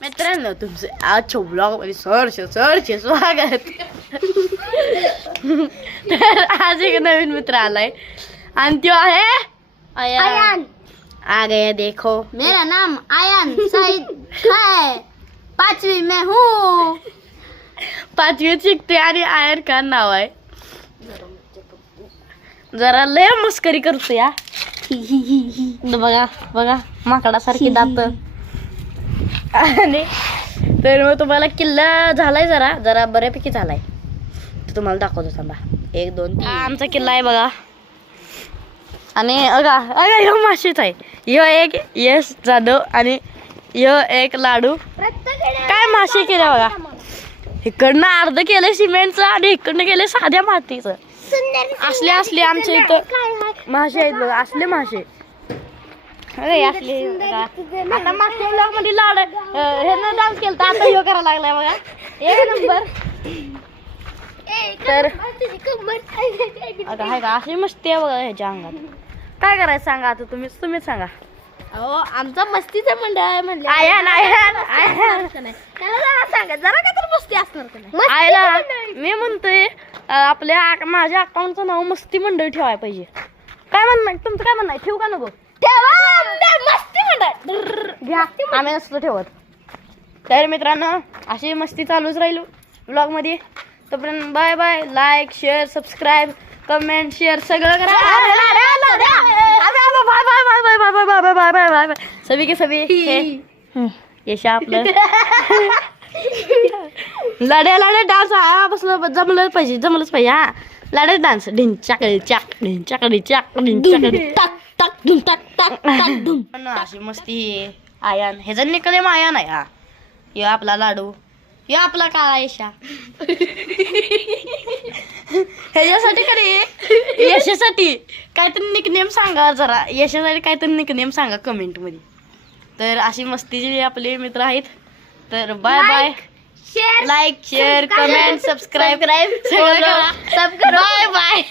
मित्रांनो तुमचं आजच्या ब्लॉग मध्ये सरचे स्वागत. तर आज एक नवीन मित्र आलाय आणि तो आहे आयन. आ गया देखो. मेरा नाम आयन सईद है. 5वीं में हूँ. 5वीत शिकते आणि आयन का नाव आहे. जरा लय मस्करी करतो या. बघा बघा माकडासारखी दात. आणि तर मग तुम्हाला किल्ला झालाय जरा बऱ्यापैकी झालाय. तर तुम्हाला दाखवतो थांबा. 1 2 3 आमचा किल्ला आहे बघा. आणि अगा ह्यो माशीच आहे. ह्यो एक यश जाधव आणि ह्यो एक लाडू. काय माशी केल्या बघा. इकडनं अर्ध केलं सिमेंटचं आणि इकडनं केलं साध्या मातीचं. असले आमच्या इथं मासे आहेत बघा. असले मासे अरे असले बघा. आता मागच्या ब्लॉग मध्ये लाड हे डान्स केला आता ह्यो करायला लागलाय बघा. 1 नंबर. तर आता आहे का अशी मस्ती आहे बघा ह्याच्या अंगात. काय करायचं सांगा आता तुम्हीच सांगा. अहो आमचा मस्तीचा मंडळ आहे म्हणले. आयन त्याला जरा सांगा जरा काय तर मस्ती असणार का नाही. आयला मी म्हणतोय माझ्या अकाउंटचं नाव मस्ती मंडळ ठेवायला पाहिजे. काय म्हणणं तुमचं काय म्हणणं ठेवू का नको. मस्ती मंडळ घ्या आम्ही नसतो ठेवत. तर मित्रांनो अशी मस्ती चालूच राहील ब्लॉग मध्ये. तोपर्यंत bye bye. Like share subscribe comment share सगळं करा. बाय सभी के सभी. यश आपलं लाड्या डान्स हा बसलं जमलंच पाहिजे हा. लाड्या डान्स ढिंचाकडे चाक ढिंचाकडे चाक ढिंचाकडे टक टक धुम टक टक टक धुम. अशी मस्ती. आयन ह्याचा निकनेम आयन आहे. हा यो आपला लाडू. यो आपला काळा यशा. ह्याच्यासाठी खरे यशासाठी काहीतरी निकनेम सांगा. जरा यशासाठी काहीतरी निकनेम सांगा कमेंट मध्ये. तर अशी मस्तीचे आपले मित्र आहेत. तर bye bye. Like share comment subscribe सगळं करा. Bye bye.